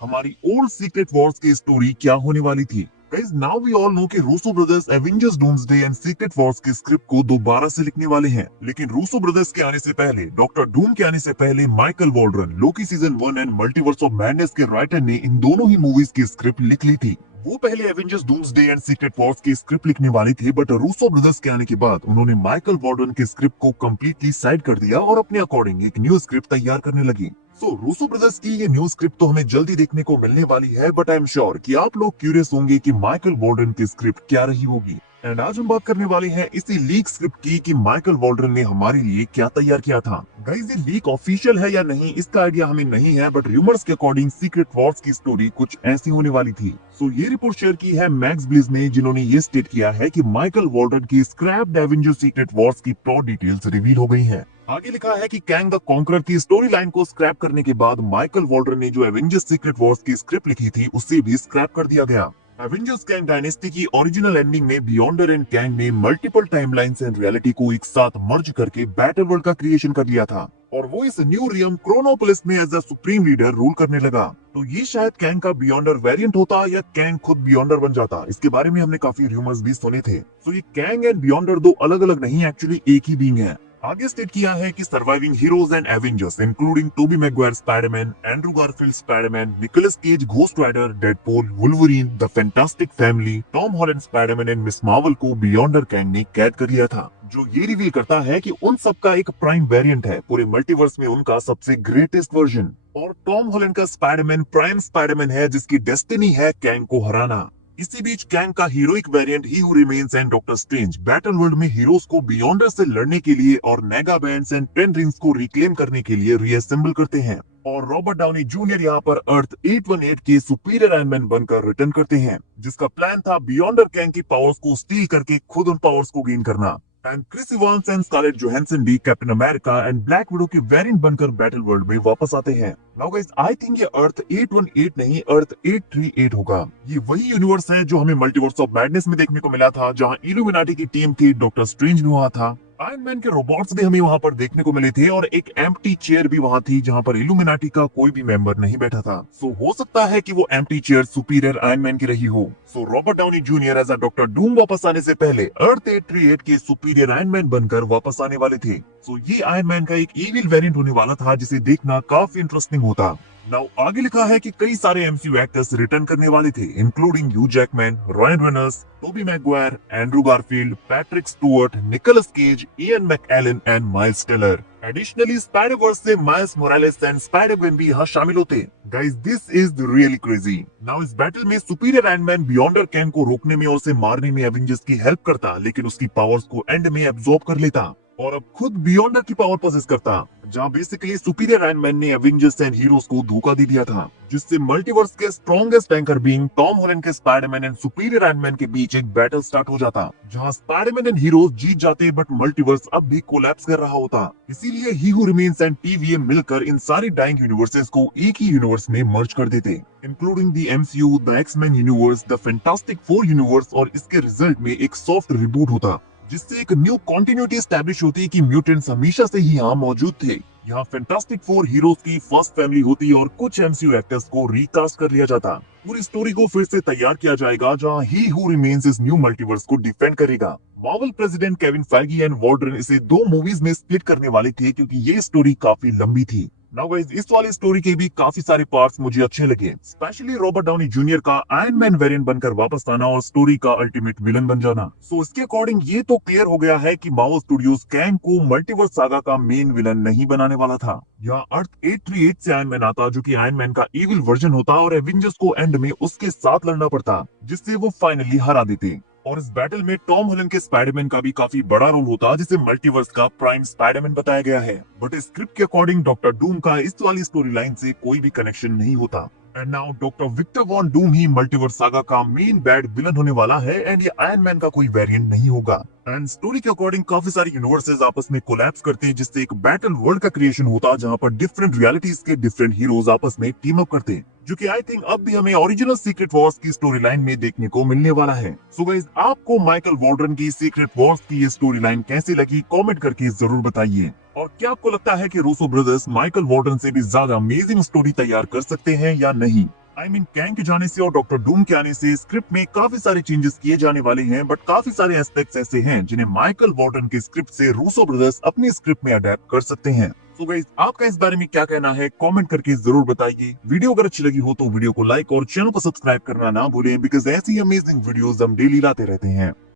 हमारी old secret wars की story क्या होने वाली थी। Guys now we all know कि Russo Brothers Avengers Doomsday and Secret Wars के स्क्रिप्ट को दोबारा से लिखने वाले हैं, लेकिन रूसो ब्रदर्स के आने से पहले, डॉक्टर डूम के आने से पहले Michael Waldron Loki season 1 and Multiverse of Madness के राइटर ने इन दोनों ही मूवीज की स्क्रिप्ट लिख ली थी। वो पहले Avengers Doomsday and Secret wars की स्क्रिप्ट लिखने वाले थे, बट रूसो ब्रदर्स के आने के बाद उन्होंने माइकल वॉर्डन के स्क्रिप्ट को कम्प्लीटली साइड कर दिया और अपने अकॉर्डिंग एक न्यू स्क्रिप्ट तैयार करने लगी। रूसो ब्रदर्स की ये न्यू स्क्रिप्ट तो हमें जल्दी देखने को मिलने वाली है, बट आई एम श्योर कि आप लोग क्यूरियस होंगे कि माइकल वॉर्डन की स्क्रिप्ट क्या रही होगी। एंड आज हम बात करने वाले हैं इसी लीक स्क्रिप्ट की कि माइकल वॉल्ड्रन ने हमारे लिए क्या तैयार किया था। गाइस ये लीक ऑफिशियल है या नहीं इसका आइडिया हमें नहीं है, बट रूमर्स के अकॉर्डिंग सीक्रेट वॉर्स की स्टोरी कुछ ऐसी होने वाली थी। ये रिपोर्ट शेयर की है मैक्स ब्लिज ने, जिन्होंने ये स्टेट किया है कि माइकल वॉल्ड्रन की स्क्रैप्ड एवेंजर सीक्रेट वॉर्स की प्लॉट डिटेल्स रिवील हो गई है। आगे लिखा है कि कैंग द कॉन्करर की स्टोरी लाइन को स्क्रैप करने के बाद माइकल वॉल्ड्रन ने जो एवेंजर्स सीक्रेट वॉर्स की स्क्रिप्ट लिखी थी उसे भी स्क्रैप कर दिया गया। एवेंजर्स कैंग डायनेस्टी की ओरिजिनल एंडिंग में बियॉन्डर एंड कैंग ने मल्टीपल टाइमलाइंस एंड रियलिटी को एक साथ मर्ज करके बैटल वर्ल्ड का क्रिएशन कर लिया था, और वो इस न्यू रियम क्रोनोपोलिस में as a supreme leader rule करने लगा। तो ये शायद कैंग का बियॉन्डर वेरिएंट होता या कैंग खुद बियॉन्डर बन जाता। इसके बारे में हमने काफी रूमर्स भी सुने थे। ये कैंग एंड बियॉन्डर दो अलग अलग नहीं, एक्चुअली एक ही बीइंग है। आगे स्टेट किया है कि surviving heroes and Avengers including Tobey Maguire Spiderman, Andrew Garfield Spiderman, Nicolas Cage Ghost Rider, Deadpool, Wolverine, the Fantastic family, Tom Holland Spiderman and Ms Marvel को बियॉन्डर कैंग ने कैद कर लिया था, जो ये रिवील करता है कि उन सब का एक प्राइम वेरिएंट है, पूरे मल्टीवर्स में उनका सबसे ग्रेटेस्ट वर्जन। और टॉम हॉलैंड का स्पाइडरमैन प्राइम स्पाइडरमैन है, जिसकी डेस्टिनी है कैंग को हराना। इसी बीच कैंग का heroic variant he Who remains and doctor strange battle world में हीरोज को बियॉन्डर से लड़ने के लिए और मेगा बैंड्स एंड 10 रिंग्स को रिक्लेम करने के लिए रीअसेंबल करते हैं, और रॉबर्ट डाउनी जूनियर यहाँ पर अर्थ 818 के सुपीरियर आयरन मैन बनकर रिटर्न करते हैं, जिसका प्लान था बियॉन्डर कैंग की पावर्स को स्टील करके खुद उन पावर्स को गेन करना। And Chris Evans and Scarlett Johansson भी Captain America and Black Widow के वेरिएंट बनकर बैटल वर्ल्ड में वापस आते हैं। नाउ गाइस आई थिंक ये अर्थ 818 नहीं, अर्थ 838 होगा। ये वही यूनिवर्स है जो हमें मल्टीवर्स ऑफ मैडनेस में देखने को मिला था, जहाँ इल्यूमिनाटी की टीम थी, डॉक्टर स्ट्रेंज भी वहाँ था, आयरन मैन के रोबोट्स भी हमें वहाँ पर देखने को मिले थे, और एक एम्प्टी चेयर भी वहाँ थी जहाँ पर इल्यूमिनाटी का कोई भी मेंबर नहीं बैठा था। हो सकता है कि वो empty chair superior Iron Man की रही हो। Robert Downey Junior as a Doctor Doom वापस आने से पहले अर्थ 838 के सुपीरियर आयरन मैन बनकर वापस आने वाले थे। ये आयरन मैन का एक इविल वेरिएंट होने वाला था, जिसे देखना काफी इंटरेस्टिंग होता। नाउ आगे लिखा है कि कई सारे एमसीयू एक्टर्स रिटर्न करने वाले थे, including Hugh Jackman, Ryan Reynolds, Tobey Maguire, Andrew Garfield, Patrick Stewart, Nicolas Cage, Ian McKellen and Miles Teller. Additionally Spiderverse से माइल्स मोरालेस एंड स्पाइडर-ग्वेन भी यहाँ शामिल होते। Guys this is really crazy. Now इस battle में superior Iron Man Beyonder Kang को रोकने में और उसे मारने में एवेंजर्स की हेल्प करता, लेकिन उसकी पावर्स को एंड में एब्जॉर्ब कर लेता और अब खुद बियॉन्डर की पावर पोसेस करता, जहां बेसिकली सुपीरियर आयरन मैन ने एवेंजर्स एंड हीरोज को धोखा दे दिया था, जिससे मल्टीवर्स के strongest anchor being Tom Holland के Spiderman and superior Iron Man के बीच एक बैटल स्टार्ट हो जाता, जहां स्पाइडरमैन एंड हीरोज जीत जाते, बट मल्टीवर्स अब भी कोलैप्स कर रहा होता। इसीलिए ही हू रिमेन्स एंड टीवीएम मिलकर इन सारी डाइंग यूनिवर्सेस को एक ही यूनिवर्स में मर्ज कर देते, including the MCU, the X Men universe, the fantastic four universe, और इसके रिजल्ट में एक सॉफ्ट रिबूट होता, जिससे एक न्यू कॉन्टिन्यूटी स्टैब्लिश होती कि म्यूटेंट्स हमेशा से ही यहाँ मौजूद थे। यहाँ फैंटास्टिक फोर हीरोज की फर्स्ट फैमिली होती और कुछ एमसीयू एक्टर्स को रिकास्ट कर लिया जाता। पूरी स्टोरी को फिर से तैयार किया जाएगा, जहाँ ही हू रिमेन्स इस न्यू मल्टीवर्स को डिफेंड करेगा। Marvel president Kevin Feige and Waldron इसे 2 मूवीज में स्प्लिट करने वाले थे, क्योंकि ये स्टोरी काफी लंबी थी। नाउ गाइस इस वाली स्टोरी के भी काफी सारे पार्ट्स मुझे अच्छे लगे, स्पेशली रॉबर्ट डाउनी जूनियर का आयरन मैन वेरिएंट बनकर वापस आना और स्टोरी का अल्टीमेट विलन बन जाना। इसके अकॉर्डिंग ये तो क्लियर हो गया है कि मार्वल स्टूडियोज कैंग को मल्टीवर्स सागा का मेन विलन नहीं बनाने वाला था। यहाँ अर्थ 838 से आयरन मैन आता, जो कि आयरन मैन का इविल वर्जन होता, और एवेंजर्स को एंड में उसके साथ लड़ना पड़ता, जिससे वो फाइनली हरा देते। और इस बैटल में टॉम हॉलैंड के स्पाइडरमैन का भी काफी बड़ा रोल होता, जिसे मल्टीवर्स का प्राइम स्पाइडरमैन बताया गया है। बट स्क्रिप्ट के अकॉर्डिंग डॉक्टर डूम का इस वाली स्टोरी लाइन से कोई भी कनेक्शन नहीं होता। And now Doctor Victor Von Doom ही मल्टीवर्स सागा का मेन बैड विलन होने वाला है, एंड ये आयरन मैन का कोई वेरिएंट नहीं होगा। एंड स्टोरी के अकॉर्डिंग काफी सारी यूनिवर्सेस आपस में कोलैप्स करते हैं, जिससे एक बैटल वर्ल्ड का क्रिएशन होता, जहां पर डिफरेंट रियलिटीज के डिफरेंट हीरोज आपस में टीम अप करते, जो कि आई थिंक अब भी हमें ओरिजिनल सीक्रेट वॉर्स की स्टोरी लाइन में देखने को मिलने वाला है। सो गाइस आपको माइकल वॉल्ड्रन की सीक्रेट वॉर्स की ये स्टोरी लाइन कैसी लगी, कमेंट करके जरूर बताइए। और क्या आपको लगता है कि रूसो ब्रदर्स माइकल वॉल्ड्रन से भी ज्यादा अमेजिंग स्टोरी तैयार कर सकते हैं या नहीं? कैंग के जाने से और डॉक्टर डूम के आने से स्क्रिप्ट में काफी सारे चेंजेस किए जाने वाले हैं, बट काफी सारे एस्पेक्ट्स ऐसे हैं जिन्हें माइकल वॉर्डन के स्क्रिप्ट से रूसो ब्रदर्स अपनी स्क्रिप्ट में अडेप्ट कर सकते हैं। तो गाइस, आपका इस बारे में क्या कहना है, कमेंट करके जरूर बताइए। वीडियो अगर अच्छी लगी हो तो वीडियो को लाइक और चैनल को सब्सक्राइब करना ना भूलें, बिकॉज ऐसी अमेजिंग वीडियोस हम डेली लाते रहते हैं।